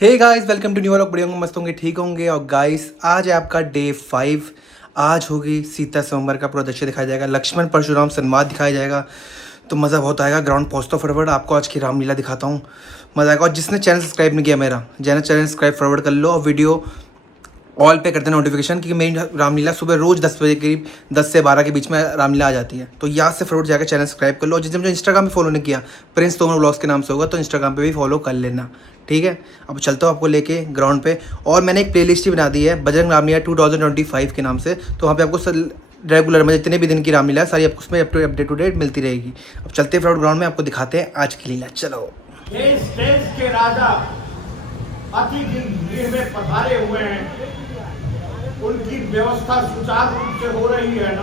Hey guys, welcome to new vlog. बढ़िया होंगे, मस्त होंगे, ठीक होंगे। और गाइस, आज है आपका डे 5। आज होगी सीता स्वयंवर का पूरा दृश्य दिखाया जाएगा, लक्ष्मण परशुराम संवाद दिखाया जाएगा। तो मज़ा बहुत आएगा। ग्राउंड पहुँचता फटाफट आपको आज की रामलीला दिखाता हूँ, मज़ा आएगा। और जिसने चैनल सब्सक्राइब नहीं किया मेरा, चैनल सब्सक्राइब फॉरवर्ड कर लो और वीडियो ऑल पे करते हैं नोटिफिकेशन, क्योंकि मेरी रामलीला सुबह रोज़ 10 बजे के करीब 10 से 12 के बीच में रामलीला आ जाती है। तो याद से फटाफट जाकर चैनल सब्सक्राइब कर लो। और जिसने मुझे इंस्टाग्राम पे फॉलो नहीं किया, प्रिंस तोमर ब्लॉग्स के नाम से होगा, तो इंस्टाग्राम पे भी फॉलो कर लेना, ठीक है। अब चलता हूँ आपको लेके ग्राउंड पे। और मैंने एक प्लेलिस्ट ही बना दी है बजरंग रामलीला 2025 के नाम से। तो वहाँ पे आपको रेगुलर में जितने भी दिन की रामलीला है सारी आपको उसमें अपडेट टू डेट मिलती रहेगी। अब चलते हैं फटाफट ग्राउंड में, आपको दिखाते हैं आज की लीला। चलो। देश देश के राजा अतिथि गृह में पधारे हुए हैं, उनकी व्यवस्था सुचारू रूप से हो रही है ना?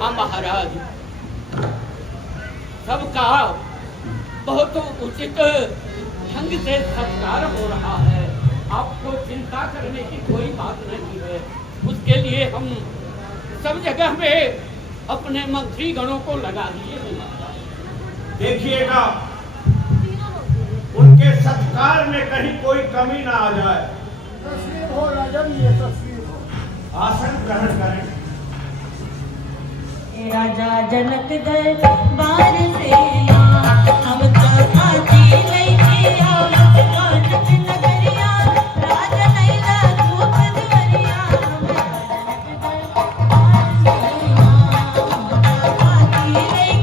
हाँ महाराज, सबका बहुत उचित ढंग से सत्कार हो रहा है। आपको चिंता करने की कोई बात नहीं है। उसके लिए हम सब जगह में अपने मंत्री गणों को लगा दिए हैं। देखिएगा उनके सत्कार में कहीं कोई कमी ना आ जाए। तस्वीर हो राजन, ये तस्वीर हो। आसन ग्रहण करें। राजा जनक दरबार से हम तो आती नहीं काटक नगरिया राजा नैला धूप दुवरिया हम आती नहीं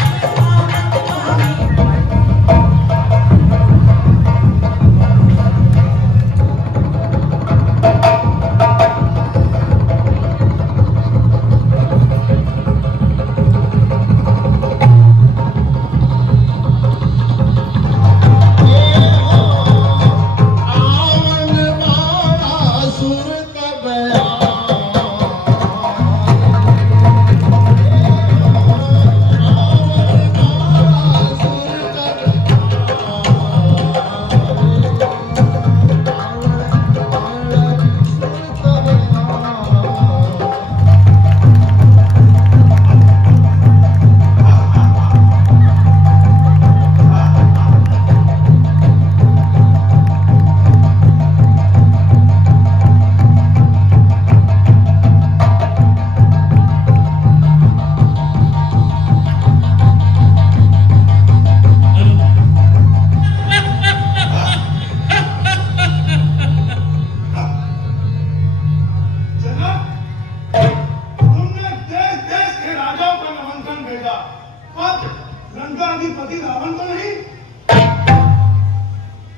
लंकाधिपति रावण को नहीं।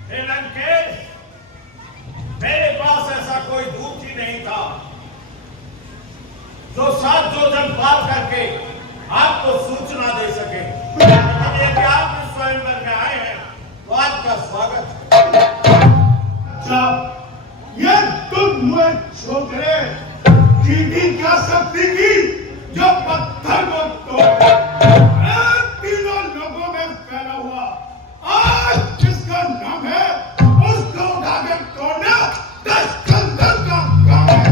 हे लंकेश, मेरे पास ऐसा कोई दूत ही नहीं था जो 7 योजन पार करके आपको सूचना दे सके। यदि आप इस स्वयंवर में आए हैं तो आपका स्वागत है। अच्छा, ये तुम मुझे छोकरे चीटी क्या शक्ति की जो पत्थर को तोड़ तीनों लोगों में फैला हुआ। आज जिसका नाम है उसको उठा के तोड़ना 10 कंधर का काम है।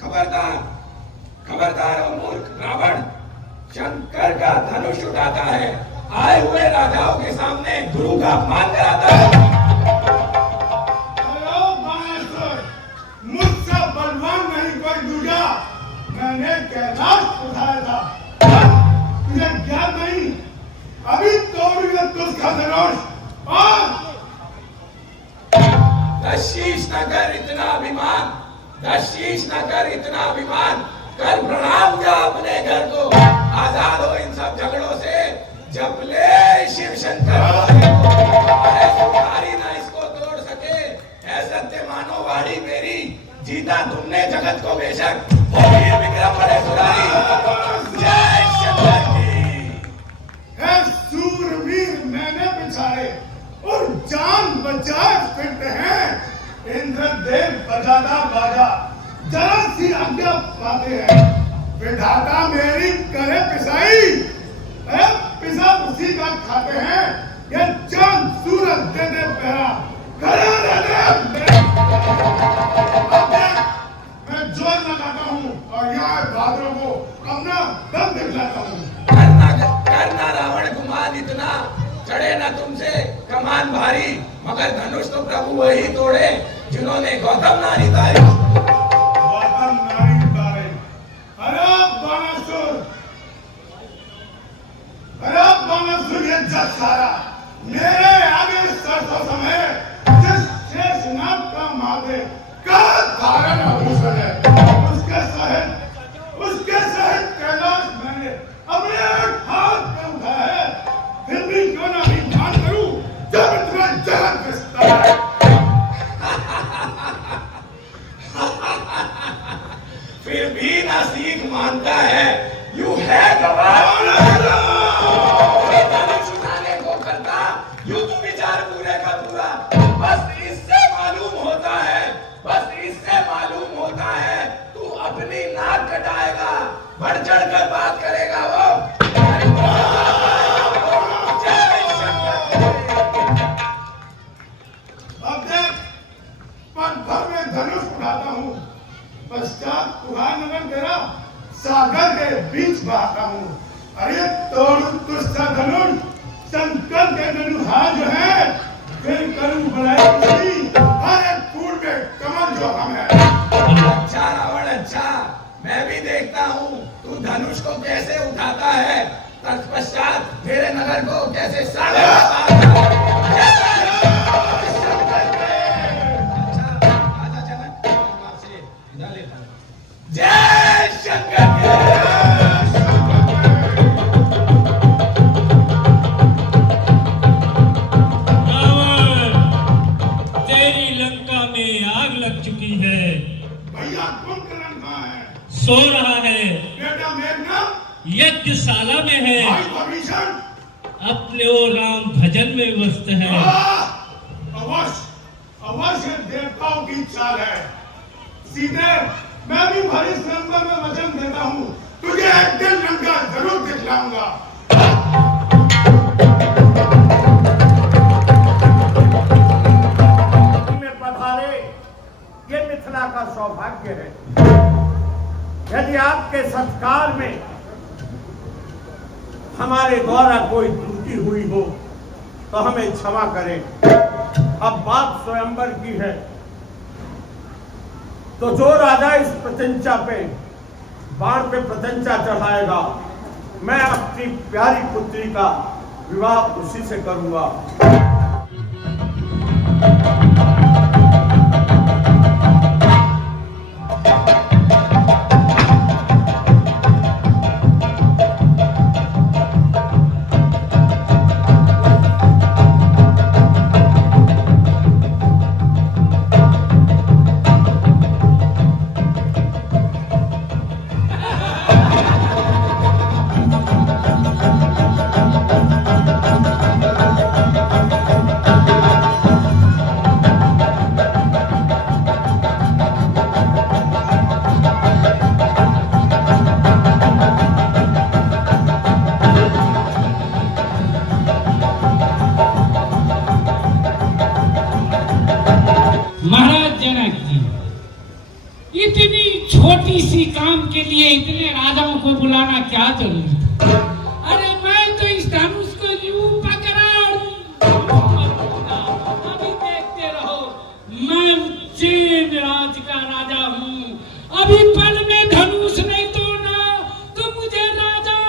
खबरदार, खबरदार और मूर्ख रावण शंकर का धनुष उठाता है, आए हुए राजाओं के सामने गुरु का अपमान कराता है। मुझसे बलवान नहीं कोई दूजा। मैंने कैलाश उठाया था, तुझे ज्ञान नहीं। अभी तोड़ूंगा तुझका धनुष। और दशीष न कर इतना अभिमान, दशीष न कर इतना अभिमान, कर प्रणाम जा अपने घर को। आजाद हो इन सब झगड़ों से, जब ले शिव शंकर ना इसको तोड़ सके। है सत्य मानो वाणी मेरी, जीता तुमने जगत को बेशक, हो वीर विक्रम महेश्वरी। जय शंकर की। है सूरवीर मैंने बिछाए और जान बचाए फिरते हैं। इंद्रदेव बजाता बाजा जरा सी आज्ञा पाते हैं। विधाता मेरी करे पिसाई, पिसा उसी का खाते हैं। ये चांद सूरज दे दे पहरा, खड़ा रहने दे। मैं जोर लगाता हूँ और यहाँ भादरों को अपना दम दिखलाता हूँ। करना रावण कुमार बलवान इतना, चढ़े न तुमसे कमान भारी, मगर धनुष तो प्रभु वही तोड़े जिन्होंने गौतम नारी तारी। गौतम नारी तारे। अरे बानासुर ये जग सारा मेरे आगे सरसों समय जिस शेषनाग का माथे का धारण आभूषण है, उसके सहित कैलाश मैंने अपने हाथ में उठाया है, फिर भी क्यों ना ध्यान करूं जब इतना जगत विस्तार है। फिर भी ना सीख मानता है, यू है गवाह सुनाने को करता, यू तो विचार पूरे का पूरा। बस इससे मालूम होता है तू अपनी नाक कटाएगा, बढ़ चढ़ कर बात करेगा वो। अब देख, पग भर में धनुष उठाता हूँ, पश्चात कुहार नगर तेरा सागर के बीच बहाता हूँ। अरे तोड़ तुझसा धनुष, शंकर के धनुहार जो है, फिर करूँ बड़ाई किसी, अरे फूल में कमल जो हम है। अच्छा रावण अच्छा, मैं भी देखता हूँ तू धनुष को कैसे उठाता है, तत्पश्चात मेरे नगर को कैसे सागर में बांधता है। अच्छा, आजा जनक, आपसे विदा लेता हूँ। जय शंकर सो रहा है, बेटा मेघना यज्ञशाला में है, भाई भविष्ण अपने ओ राम भजन में व्यस्त है। अवश्य देवताओं की चाल है। सीधे मैं भी भरी नंबर में वचन देता हूँ, तुझे एक दिन लंका जरूर दिखलाऊंगा। में पधारे, ये मिथिला का सौभाग्य है। यदि आपके सत्कार में हमारे द्वारा कोई त्रुटि हुई हो तो हमें क्षमा करें। अब बात स्वयंवर की है, तो जो राजा इस प्रत्यंचा पे बाण पे प्रत्यंचा चढ़ाएगा, मैं अपनी प्यारी पुत्री का विवाह उसी से करूंगा। छोटी सी काम के लिए इतने राजाओं को बुलाना क्या जरूरी था? अरे मैं तो इस धनुष को यूं पकड़ा अभी देखते रहो, मैं उज्जैन राज का राजा हूँ। अभी पल में धनुष नहीं तोड़ना तो मुझे राजा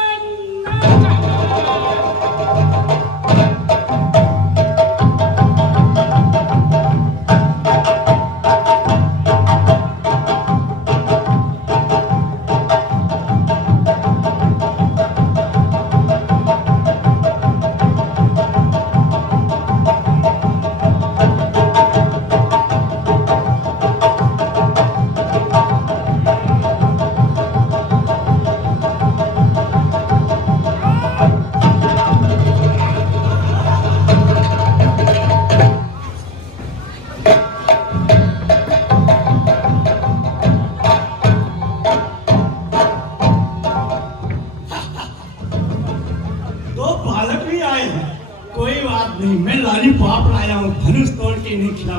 ना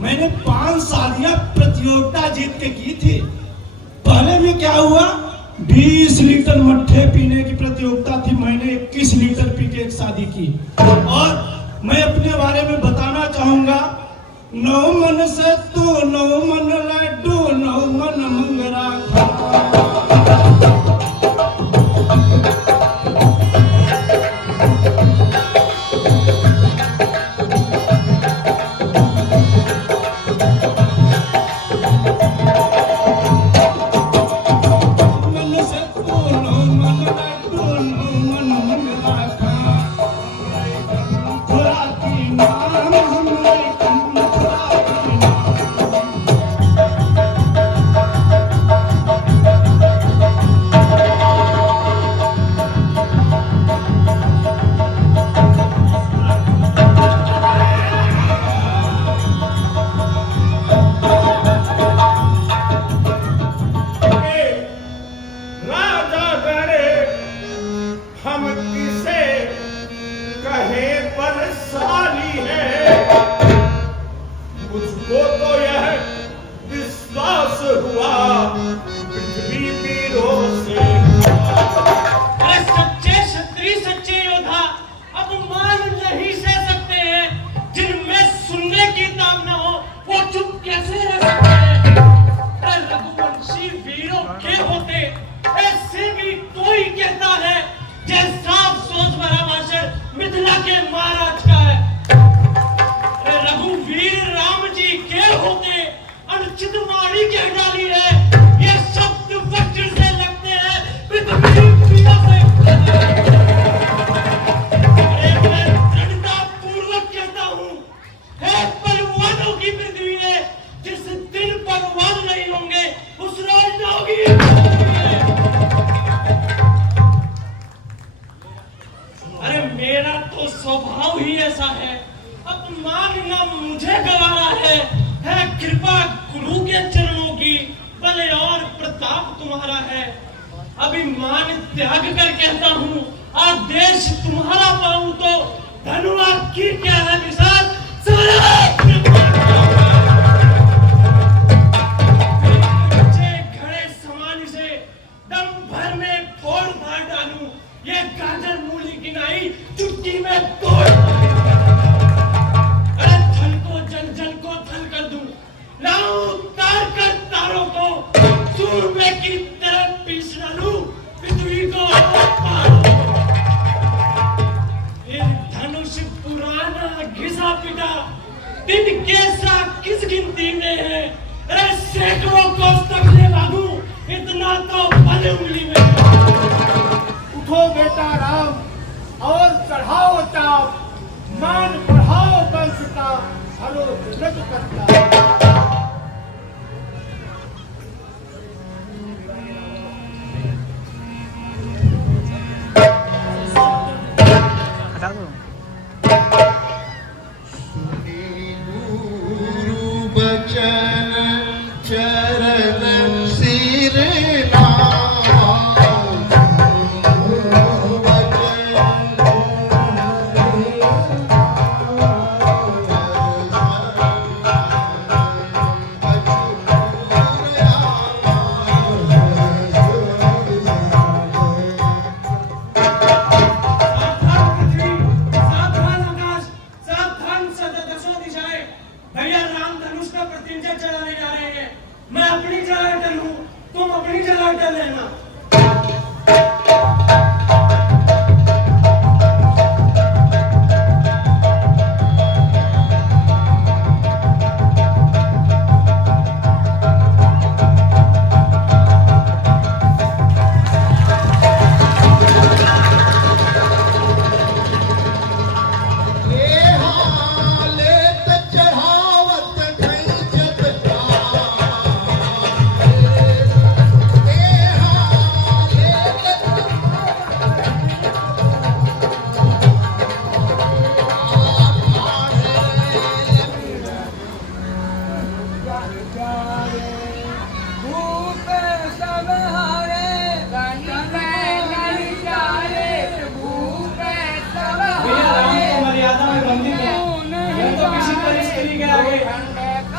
मैंने 5 सालियां प्रतियोगिता जीत के की थी। पहले में क्या हुआ, 20 लीटर मट्ठे पीने की प्रतियोगिता थी, मैंने 21 लीटर पी शादी की। और मैं अपने बारे में बताना चाहूंगा, 9 मन से तू 9 मन लड्डू 9 मन मंगरा राजा करे हम किसे कहे बलशाली है, मुझको तो यह विश्वास हुआ पृथ्वी वीरों से। अरे सच्चे क्षत्रिय सच्चे योद्धा अब मान नहीं सह सकते हैं, जिनमें सुनने की ताब न हो वो चुप कैसे रह सकते हैं। अरे रघुवंशी वीरों के होते ऐसे भी कोई कहता है जैसे साफ सोच भरा भाषण मिथिला के महाराज का है। अरे रघुवीर राम जी के होते अनुचित माड़ी कह डाली है, ये शब्द वज्र से लगते हैं पृथ्वी पीड़ा से। अरे मैं दृढ़ता पूर्वक कहता हूँ, है पहलवानों की पृथ्वी है, जिस दिन पहलवान नहीं होंगे उस रोज न होगी। अरे मेरा तो स्वभाव ही ऐसा है, अपमान न मुझे गवारा है कृपा गुरु के चरणों की, बल और प्रताप तुम्हारा है। अभिमान त्याग कर कहता हूँ, आदेश तुम्हारा पाऊं तो धनुआ की क्या है निशान सारा घड़े समान से दम भर में फोड़ मार डालूं, ये गाजर मूली की नाई चुटकी में तोड़। अरे थल को जल जल को थल कर दूं, लाऊं तार कर तारों को, सूरमे की तरह पीस डालूं पृथ्वी को पार। फिर धनुष पुराना घिसा पिटा दिन कैसा किस गिनती में है। अरे सैकड़ों को तकने लागू, इतना तो भले उंगली में। उठो बेटा राम और चढ़ाओ चाप, मान बढ़ाओ वंश का हरो व्रत करता।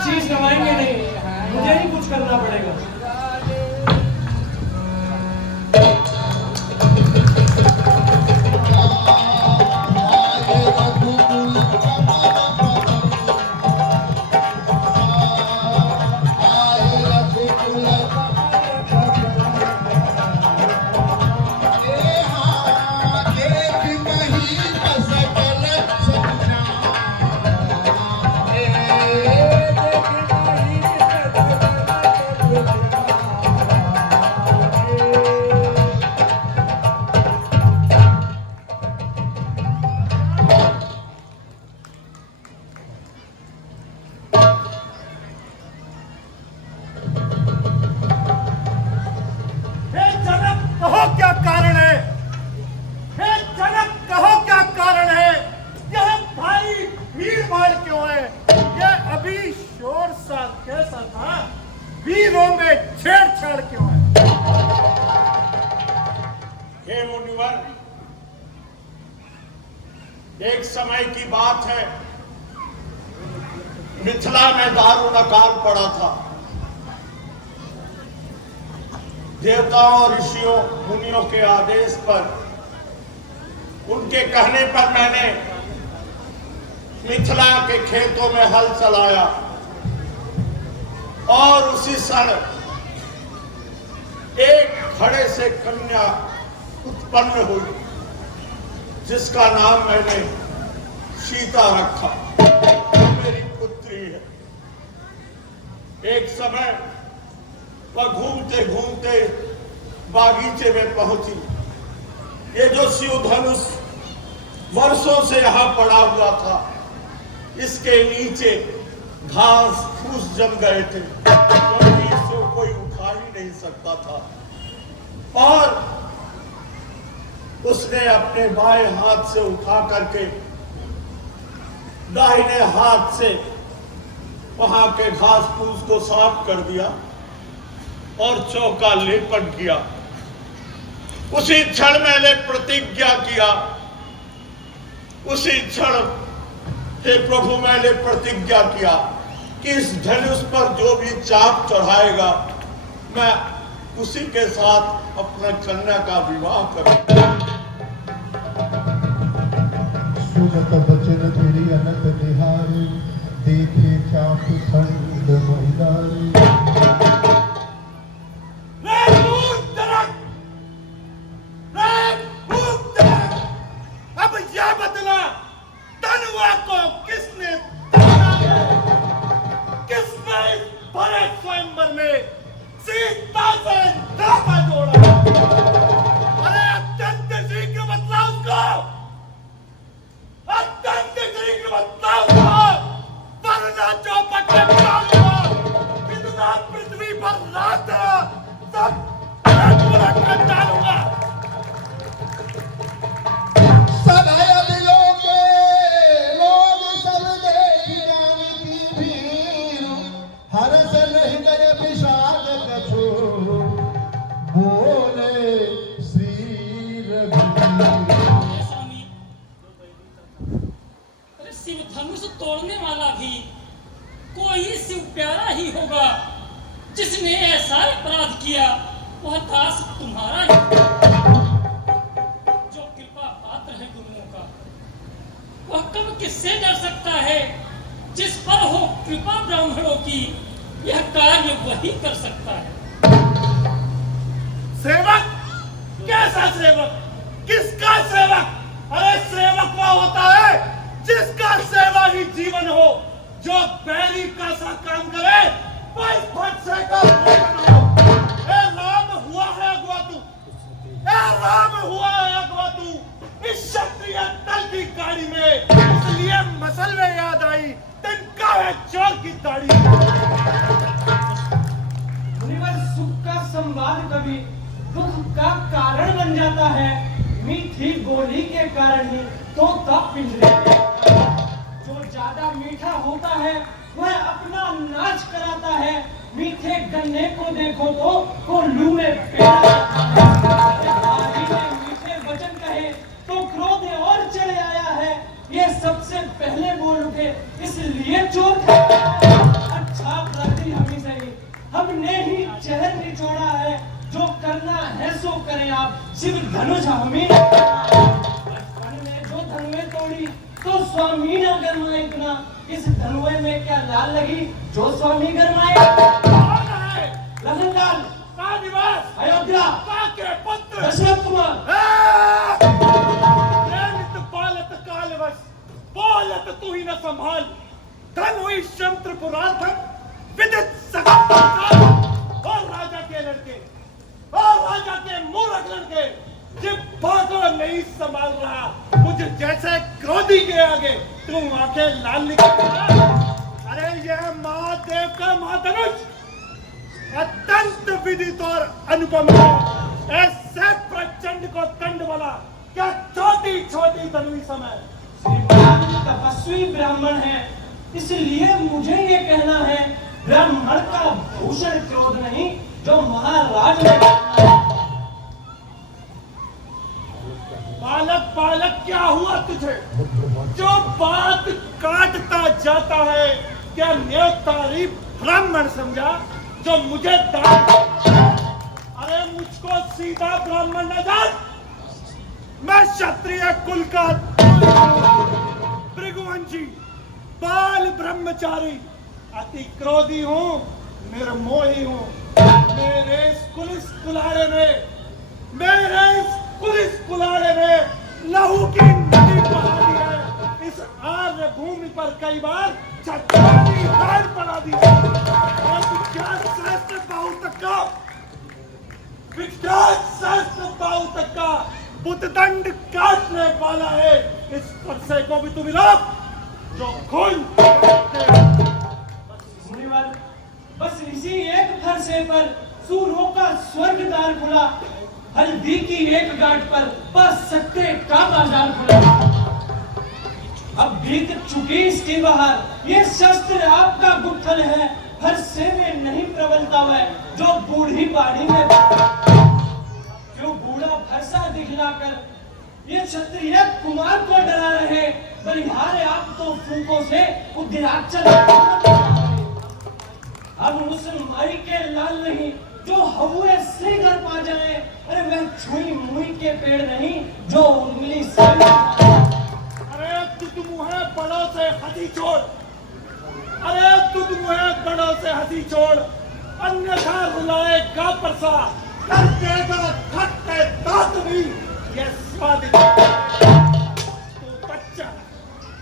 शीश नवाएंगे नहीं, मुझे ही कुछ करना पड़ेगा। हे मुनिवर, एक समय की बात है, मिथिला में दारुण अकाल पड़ा था। देवताओं और ऋषियों मुनियों के आदेश पर, उनके कहने पर मैंने मिथिला के खेतों में हल चलाया और उसी क्षण एक खड़े से कन्या उत्पन्न हुई, जिसका नाम मैंने सीता रखा। मेरी पुत्री है। एक समय वह घूमते घूमते बागीचे में पहुंची। ये जो शिव धनुष वर्षों से यहां पड़ा हुआ था, इसके नीचे घास फूस जम गए थे, क्योंकि इसको कोई उठा ही नहीं सकता था। और उसने अपने बाएं हाथ से उठा करके दाहिने हाथ से वहां के घास फूस को साफ कर दिया और चौका लेपन किया। उसी क्षण मैंने प्रतिज्ञा किया, उसी क्षण हे प्रभु मैंने प्रतिज्ञा किया कि इस धनुष पर जो भी चाप चढ़ाएगा, मैं उसी के साथ अपना कन्या का विवाह करूंगा। सुनत बचन तेरी अनंत निहारी, देखे चाप संग महिलारी। अब यह बदला तनुआ को किसने तोड़ा है? किसने भरे स्वयंवर में सीता से नाता जोड़ा? अरे अत्यंत शीघ्र बदला उसको, अत्यंत शीघ्र बदला उसको, वरना चौपट में डालूंगा। कितना पृथ्वी पर रात सब पलट कर डालूंगा। शिव धनुष तोड़ने वाला भी कोई शिव प्यारा ही होगा, जिसने ऐसा अपराध किया। वह दास तुम्हारा ही, जो कृपा पात्र है गुरुओं का। वह कब किससे डर सकता है? जिस पर हो कृपा ब्राह्मणों की, यह कार्य वही कर सकता है। सेवक? कैसा सेवक? किसका सेवक? अरे सेवक वह होता है जिसका सेवा ही जीवन हो, जो बैरी का सा काम करे, बस भट से का भोजन हो। ए राम हुआ है अगवा तू, ए राम हुआ है अगवा तू इस क्षत्रिय दल की गाड़ी में। इसलिए मसल में याद आई तिनका है चोर की दाढ़ी। मुनिवर, सुख का संवाद कभी दुख का कारण बन जाता है। मीठी बोली के कारण ही तो तब पिंजरे में। जो ज्यादा मीठा होता है वह अपना नाच कराता है। मीठे गन्ने को देखो तो कोल्हू में पेड़ा जाता है। मीठे वचन कहे तो क्रोध और चढ़ आया है। ये सबसे पहले बोल उठे, इसलिए चोर अच्छा प्रति हमी सही, हमने ही जहर निचोड़ा है। जो करना है सो करें आप, शिव धनुष हमें। बचपन में जो धनुएं तोड़ी तो स्वामी न गरमाए इतना। इस धनुए में क्या लाल लगी जो स्वामी गरमाए? कौन है? लखनलाल का निवास अयोध्या का के पुत्र दशरथ कुमार। पालत कालवश बोलत तू ही न संभाल। धन हुई शंत्र पुरातन विदित सगत और राजा के लड़के और राजा के मूर्ख लड़के जिब्बा को नहीं संभाल रहा। मुझे जैसे क्रोधी के आगे तुम आंखें लाल निकल। अरे यह महादेव का महाधनुष अत्यंत विदित और अनुपम है। ऐसे प्रचंड को दंड वाला क्या छोटी छोटी धनुष समय। तपस्वी ब्राह्मण है, इसलिए मुझे ये कहना है, ब्राह्मण का भूषण क्रोध नहीं, जो महाराज ने बालक बालक क्या हुआ तुझे जो बात काटता जाता है? क्या न्योतारी ब्राह्मण समझा जो मुझे दान? अरे मुझको सीधा ब्राह्मण न जान, मैं क्षत्रिय कुल का भृगुवंशी बाल ब्रह्मचारी अति क्रोधी हूँ, निर्मोही हूँ। मेरे इस पुलिस कुलाड़े में लहू की नदी बहा दी है। इस आर्य भूमि पर कई बार चट्टानी हार पड़ा दी है। और विख्यात सहस्त्र बाहु तक का बुद्धदंड काटने वाला है। इस परसे को भी तुम मिलाप जो खून मुनिवर, बस इसी एक फरसे पर सूरों का स्वर्ग द्वार खुला, हल्दी की एक गांठ पर बस सत्ते का बाजार खुला। अब बीत चुकी इसकी बहार, ये शस्त्र आपका गुत्थन है, फरसे में नहीं प्रबलता है जो बूढ़ी बाड़ी में। क्यों बूढ़ा फरसा दिखलाकर ये क्षत्रिय कुमार को डरा रहे? बलिहार आप तो फूकों से उद्राक्षर अब उस माई के लाल नहीं जो हवुए से घर पा जाए। अरे वह छुई मुई के पेड़ नहीं जो उंगली से। अरे तुझ मुहे बड़ों से हदी छोड़, अरे तुझ मुहे बड़ों से हदी छोड़, अन्यथा रुलाएगा परसा, कर देगा खट्टे दांत भी ये स्वादिष्ट। तू बच्चा,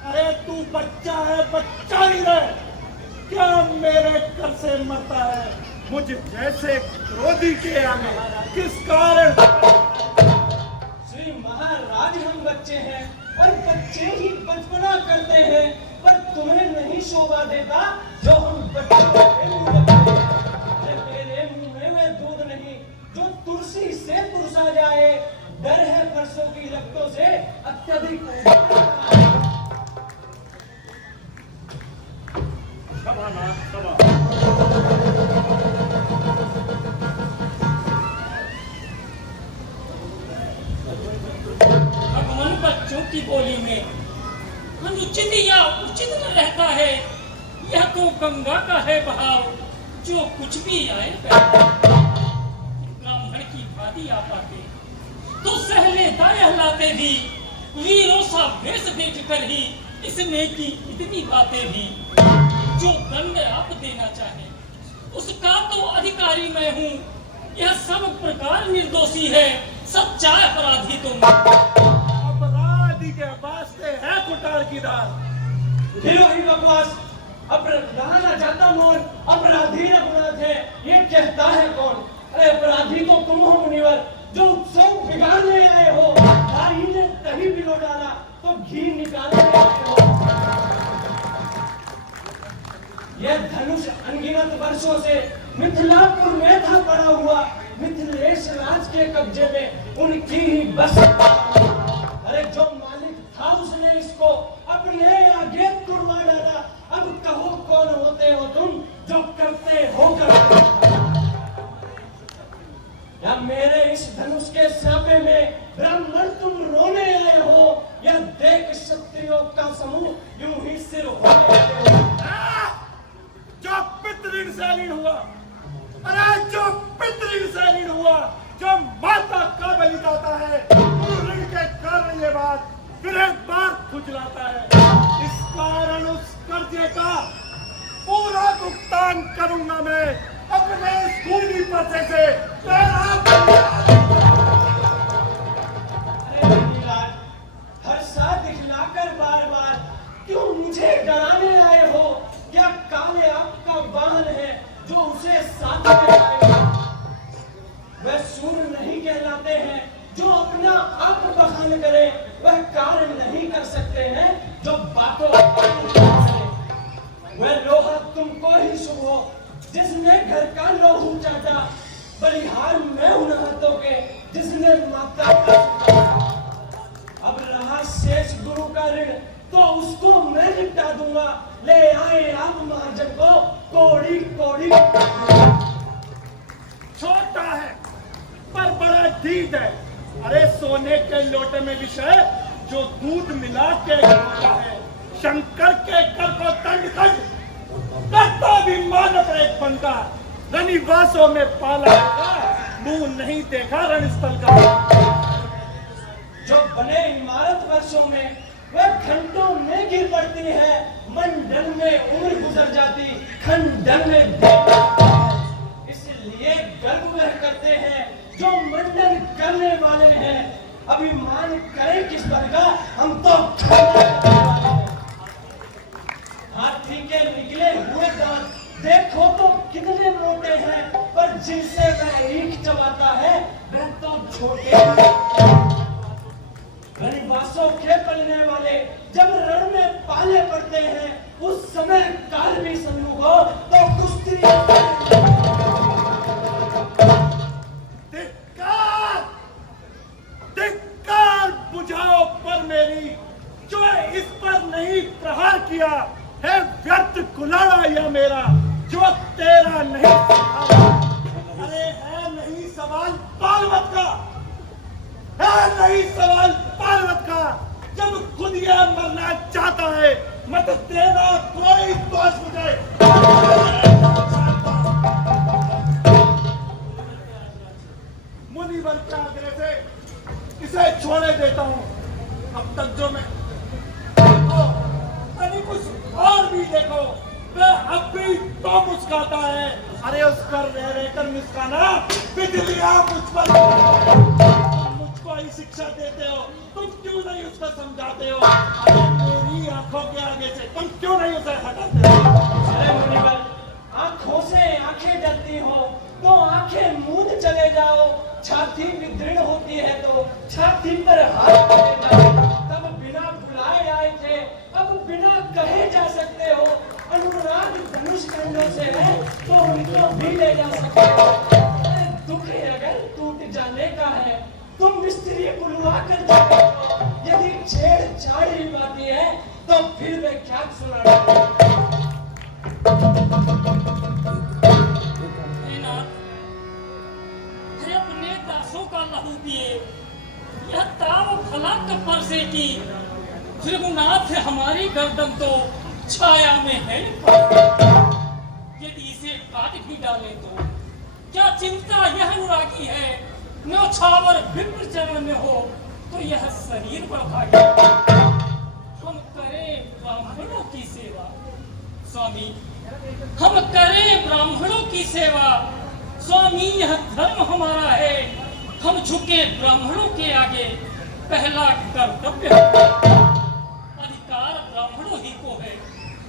अरे तू बच्चा है, बच्चा ही रहे। क्या मेरे कर से मरता है मुझ जैसे क्रोधी के आगे? किस कारण? श्री महाराज, हम बच्चे हैं और बच्चे ही बचपना करते हैं, पर तुम्हें नहीं शोभा देता जो हम बच्चे मेरे मुंह में वह दूध नहीं जो तुलसी से तुरसा जाए। डर है फरसों की रक्तों से अत्यधिक। भगवान बच्चों की बोली में अनुचित या उचित न रहता है। यह तो गंगा का है बहाव जो कुछ भी आए। ब्राह्मण की भांति आ पाते तो सह लेता यहलाते भी, वीरों सा वेश देख कर ही इसने की इतनी बातें भी। जो दंड आप देना चाहे उसका तो अधिकारी मैं हूँ। यह सब प्रकार निर्दोषी है, सच्चा अपराधी तुम। अपराधी के वास्ते है कुटार की दाल। ही बकवास। अब रहा ना जाता मोर, अपराधी अपराध है ये कहता है कौन? अरे अपराधी तो तुम हो मुनिवर जो उत्सव बिगाड़ने आए हो। भाई ने दही पिलो डाला तो घी निकालने आए हो। यह धनुष अनगिनत वर्षों से मिथिलापुर में था पड़ा हुआ। मिथिलेश राज के कब्जे में उनकी ही बस। अरे जो मालिक था उसने इसको अपने आगे तुड़वा डाला। अब कहो कौन होते हो तुम जो करते हो या मेरे इस धनुष के सापे में ब्राह्मण तुम रोने आए हो या देख क्षत्रियों का समूह यूं ही सिर होने आए हो? जो पितृण से ऋण हुआ, अरे जो पितृण से ऋण हुआ, जो माता का बलिदाता है, ऋण के कारण ये बात फिर एक बार खुजलाता है। इस कारण उस कर्जे का पूरा भुगतान करूंगा मैं अपने स्कूली पैसे से। हर साथ दिखलाकर बार बार क्यों मुझे डराने आए हो? क्या काले आपका वाहन है जो उसे साथ में लाए? वह सूर नहीं कहलाते हैं जो अपना आप बखान करे। वह कार्य नहीं कर सकते हैं जो बातों वह लोहा तुमको ही शुभ हो जिसने घर का लोहू चाटा। बलिहार में उन हाथों के जिसने माता का। अब रहा शेष गुरु का ऋण तो उसको मैं निपटा दूंगा। ले आए आप महाजन को कोड़ी कोड़ी। छोटा है पर बड़ा धीट है, अरे सोने के लोटे में विष है जो दूध मिला के खाता है। शंकर के कर को तंग करता भी मानव एक बनता, रनिवासों में पाला मुंह नहीं देखा रणस्थल का। जो बने इमारत वर्षों में वह घंटों में गिर पड़ती है, मंडल में उम्र गुजर जाती, खंडन में इसलिए गर्व वह करते हैं जो मंडन करने वाले हैं। अभिमान करें किस पर का, हम तो हाथी के निकले हुए दांत देखो तो कितने मोटे हैं, पर जिनसे वह ईख चबाता है वह तो छोटे हैं। रनिवासों के पलने वाले जब रण में पाले पड़ते हैं, उस समय काल भी सन्मुख हो तो कुश्ती। धिक्कार बुझाओ पर मेरी, जो इस पर नहीं प्रहार किया है व्यर्थ कुलाड़ा या मेरा, जो तेरा नहीं सवाल। अरे है नहीं सवाल पार्वत का, है नहीं सवाल पार्वत का। जब खुद यह मरना चाहता है मत देना कोई दोष मुझे। मुनिवर के आग्रह से इसे छोड़े देता हूँ। अब तक जो मैं देखो, कुछ और भी देखो, वह अब भी तो मुस्काता है। अरे उसका रह कर मुस्काना बिजलियां मुझ पर, मुझको ही शिक्षा देते हो, तुम क्यों नहीं उसको समझाते हो? अरे मेरी आंखों के आगे से तुम क्यों नहीं उसे हटाते हो? अरे मुनिवर, आंखों से आंखें डरती हो तो आंखें मूंद चले जाओ। छाती विदृढ़ होती है तो छाती पर हाथ रखे जाओ। तब बिना बुलाए आए थे, अब बिना कहे जा सकते हो। अनुराग धनुष खंडों से है तो उनको भी ले जा सकते हो। दुख अगर टूट जाने का है तुम मिस्त्री बुलवा कर जाओ। यदि छेड़छाड़ ही बाती है तो फिर वे क्या सुनाना। अपने दासों का लहू पिए, यह ताव फला कपर से की त्रिगुनाथ हमारी गर्दन तो छाया में है। यदि इसे काट भी डाले तो क्या चिंता यह अनुरागी है, न्योछावर विप्र चरण में हो तो यह शरीर पर भागे। हम करें ब्राह्मणों की सेवा स्वामी, हम करें ब्राह्मणों की सेवा स्वामी, यह धर्म हमारा है। हम झुके ब्राह्मणों के आगे, पहला कर्तव्य अधिकार ब्राह्मणों ही को है।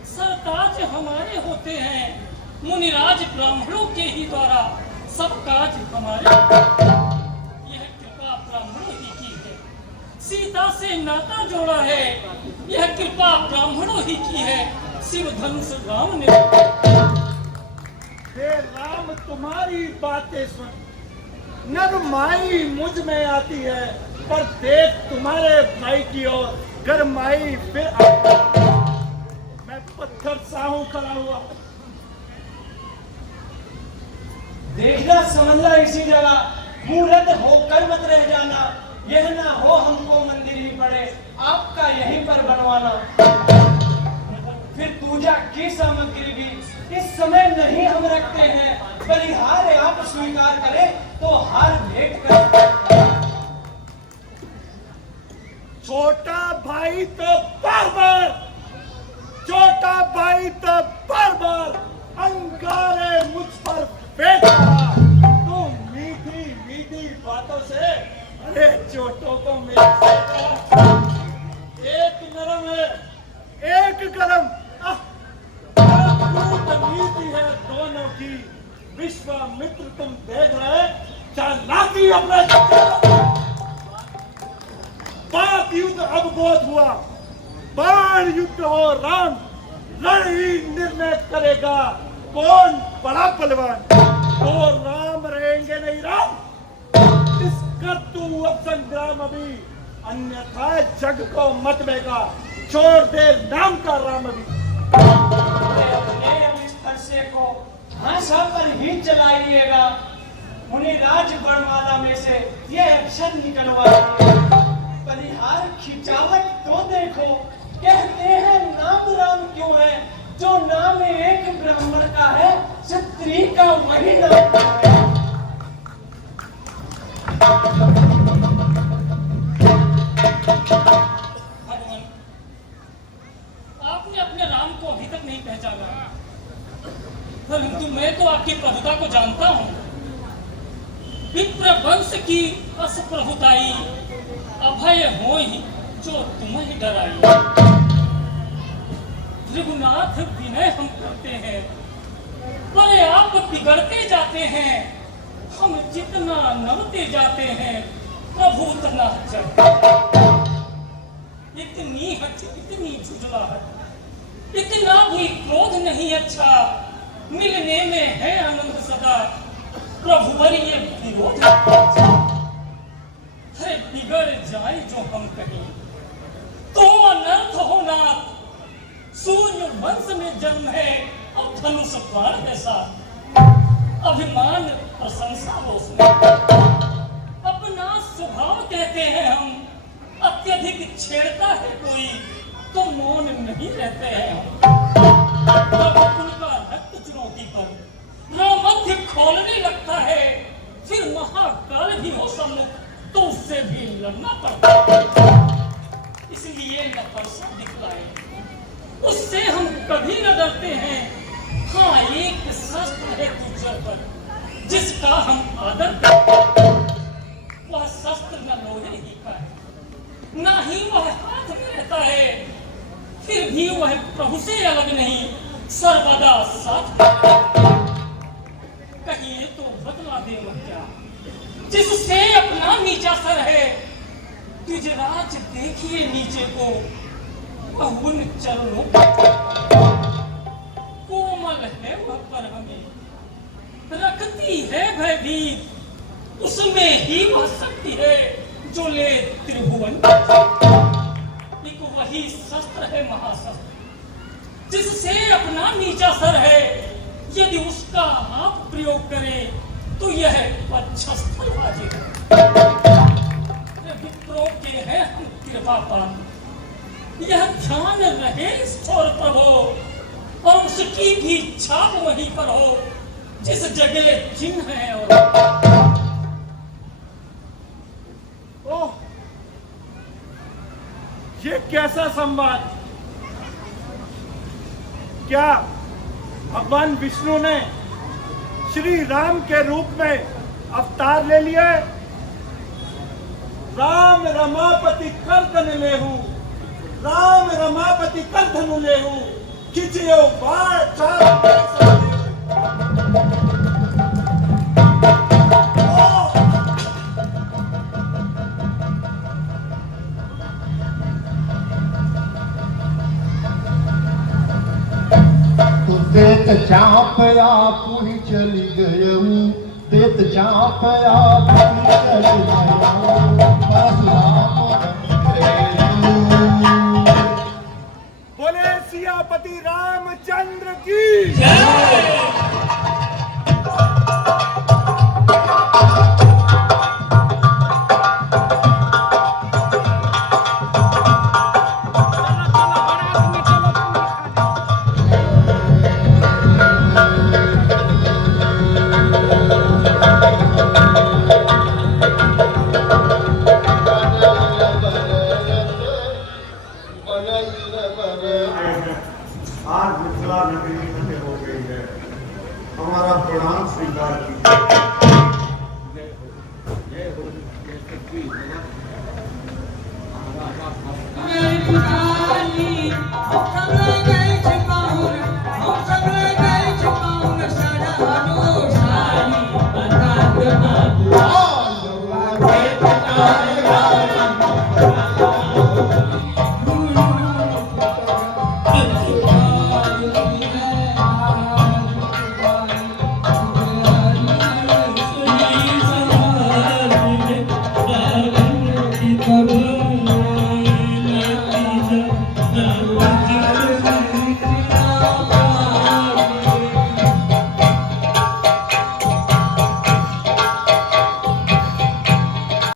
सरताज हमारे होते हैं, मुनिराज ब्राह्मणों के ही द्वारा सब काज हमारे। यह कृपा ब्राह्मणों ही की है, सीता से नाता जोड़ा है। यह कृपा ब्राह्मणों ही की है, शिव धनुष राम ने। हे राम तुम्हारी बातें सुन, नरमाई मुझ में आती है, पर देख तुम्हारे भाई की ओर गरमाई फिर आती। मैं पत्थर सा हूं खड़ा हुआ। देखना समझना इसी जगह, मूर्त होकर मत रह जाना। यह ना हो हमको मंदिर ही पड़े, आपका यहीं पर बनवाना। फिर पूजा की सामग्री भी इस समय नहीं हम रखते हैं, बलिहार आप स्वीकार करें तो हार भेंट करें। छोटा भाई तो बार-बार, छोटा भाई तो बार-बार अंगारे मुझ पर फेंक रहा। तू मीठी मीठी बातों से अरे चोटों को मेरे एक नरम है एक गरम। नीति है दोनों की, विश्वामित्र तुम देख रहे चालाकी अपना। बात युद्ध अब बोध हुआ, बाण युद्ध हो राम, रण ही निर्णय करेगा कौन बड़ा बलवान। तो राम रहेंगे नहीं राम, इसका तू अब संग्राम अभी, अन्यथा जग को मत बेगा, छोड़ दे नाम का राम अभी। अपने इस फरसे को भाषा पर ही चलाइएगा, मुनिराज वर्णमाला में से ये अक्षर निकलवाए। बलिहार खिंचावट तो देखो, कहते हैं नाम राम क्यों है, जो नाम एक ब्राह्मण का है क्षत्रिय का वही नाम है। भगवान, आपने अपने राम को अभी तक नहीं पहचाना, परंतु मैं तो आपकी प्रभुता को जानता हूँ। विप्र वंश की अस प्रभुताई, अभय होई जो तुम्हें डराई। त्रिगुनाथ विनय हम करते हैं, पर आप बिगड़ते जाते हैं। हम जितना नमते जाते हैं, प्रभु उतना चढ़ते। इतनी हट, इतनी झुझलाहट, इतना भी क्रोध नहीं अच्छा। मिलने में है आनंद सदा, प्रभुवर ये विरोध। अरे बिगड़ जाए जो हम कहीं, तो अनर्थ होना। सूर्य वंश में जन्म है, अब धनुष बाण ऐसा। अभिमान प्रशंसा हो उसमें, अपना स्वभाव कहते हैं हम। अत्यधिक छेड़ता है कोई तो मौन नहीं रहते हैं हम। उनका रक्त चुनौती पर रामध्य खोलने लगता है, फिर महाकाल भी हो सम्मुख तो उससे भी लड़ना पड़ता है। इसलिए नफरसा दिखलाए, उससे हम कभी न डरते हैं। हाँ, एक शस्त्र है तुझ पर जिसका हम आदर करते हैं। वह शस्त्र न लोहे ही का है, ना ही वह हाथ में रहता है, फिर भी वह प्रभु से अलग नहीं, सर्वदा साथ। कहिए तो बदला दे वह क्या, जिससे अपना नीचा सर है। द्विजराज देखिए नीचे को, वह उन चरणों कोमल है वह पर हमें, रखती है भयभीत। उसमें ही वह शक्ति है जो ले त्रिभुवन। एक वही शस्त्र है महाशस्त्र, जिससे अपना नीचा सर है। यदि उसका आप प्रयोग करें तो यह वक्षस्थल हाजिर है। विप्रो के हैं हम कृपा पात्र, यह ध्यान रहे इस छोर पर हो, और उसकी भी छाप वहीं पर हो जिस जगह चिन्ह है। और ओह, ये कैसा संवाद! क्या भगवान विष्णु ने श्री राम के रूप में अवतार ले लिया है? राम रमापति कर धन लेहू, राम रमापति कर धनु लेहू, खिंचियो बाढ़ चार। देत चाप आप ही चली गयऊ, देत चाप आप ही चली गयऊ, परशुराम बोले सियापति रामचंद्र की जय। आज मिथिला नगरी फतेह हो गई है, हमारा प्रणाम स्वीकार कीजिए। Bye.